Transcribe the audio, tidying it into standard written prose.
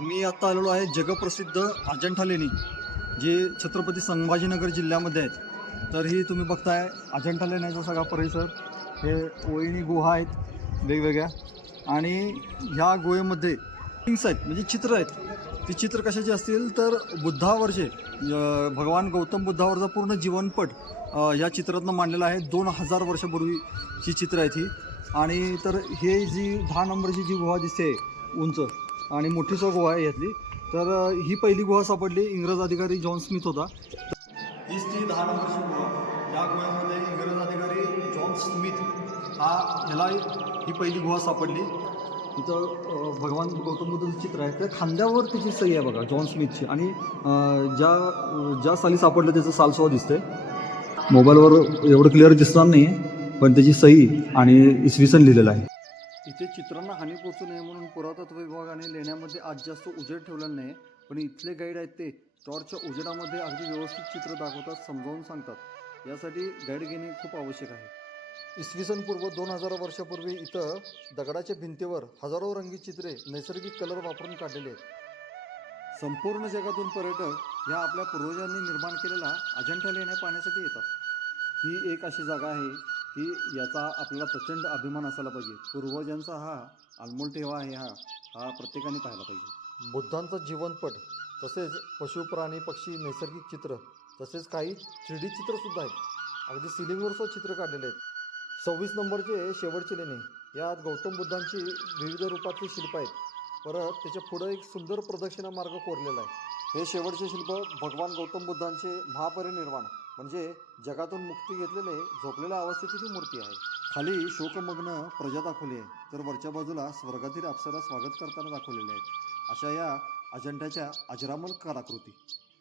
आम्ही आता आलेलो आहे जगप्रसिद्ध अजंठा लेणी जे छत्रपती संभाजीनगर जिल्ह्यामध्ये आहेत। तर ही तुम्ही बघताय अजंठा लेण्याचा सगळा परिसर, हे वहिनी गुहा आहेत वेगवेगळ्या, आणि ह्या गुहेमध्ये थिंग्स आहेत म्हणजे चित्र आहेत। ती चित्र कशाची असतील तर बुद्धावरचे, भगवान गौतम बुद्धावरचा पूर्ण जीवनपट या चित्रातनं मांडलेला आहे। 2000 वर्षापूर्वीची चित्र आहेत ही। आणि तर हे जी 10 नंबरची जी गुहा दिसते उंच आणि मोठीच गुहा आहे यातली, तर ही पहिली गुहा सापडली इंग्रज अधिकारी जॉन स्मिथ होता। हीच ती 10 नंबरची गुहा। या गुह्यामध्ये इंग्रज अधिकारी जॉन स्मिथ ह्याला ही पहिली गुहा सापडली। तिथं भगवान गौतम बुद्धाचं चित्र आहे, त्या खांद्यावर त्याची सही आहे बघा जॉन स्मिथची, आणि ज्या साली सापडलं त्याचं सालसुद्धा दिसतंय। मोबाईलवर एवढं क्लिअर दिसणार नाही, पण त्याची सही आणि इसवी सन लिहिलेलं आहे। इथे चित्रांना हानी पोचू नये म्हणून पुरातत्व विभागाने लेण्यामध्ये आज जास्त उजेड ठेवलेला नाही, पण इथले गाईड आहेत ते टॉर्चच्या उजेडामध्ये अगदी व्यवस्थित चित्र दाखवतात, समजावून सांगतात। यासाठी गाईड घेणे खूप आवश्यक आहे। इसवी सन पूर्व 2000 वर्षापूर्वी इथं दगडाच्या भिंतीवर हजारो रंगीत चित्रे नैसर्गिक कलर वापरून काढलेले आहेत। संपूर्ण जगातून पर्यटक या आपल्या पूर्वजांनी निर्माण केलेला अजंठा लेण्या पाहण्यासाठी येतात। ही एक अशी जागा आहे की याचा आपल्याला प्रचंड अभिमान असायला पाहिजे। पूर्वजांचा हा अनमोल ठेवा आहे, हा प्रत्येकाने पाहायला पाहिजे। बुद्धांचा जीवनपट, तसेच पशु प्राणी पक्षी नैसर्गिक चित्र, तसेच काही 3D चित्रसुद्धा आहेत। अगदी सिलिंगवर सुद्धा चित्र काढलेले आहेत। 26 नंबरचे शेवटचे लेणे, यात गौतम बुद्धांची विविध रूपातली शिल्प आहेत। परत त्याच्या पुढं एक सुंदर प्रदक्षिणा मार्ग कोरलेला आहे। हे शेवटचे शिल्प भगवान गौतम बुद्धांचे महापरिनिर्वाण म्हणजे जगातून मुक्ती घेतलेले झोपलेल्या अवस्थेची ती मूर्ती आहे। खाली शोकमग्न प्रजा दाखवली आहे, तर वरच्या बाजूला स्वर्गातील अप्सरा स्वागत करताना दाखवलेले आहेत। अशा या अजंठ्याच्या अजरामर कलाकृती।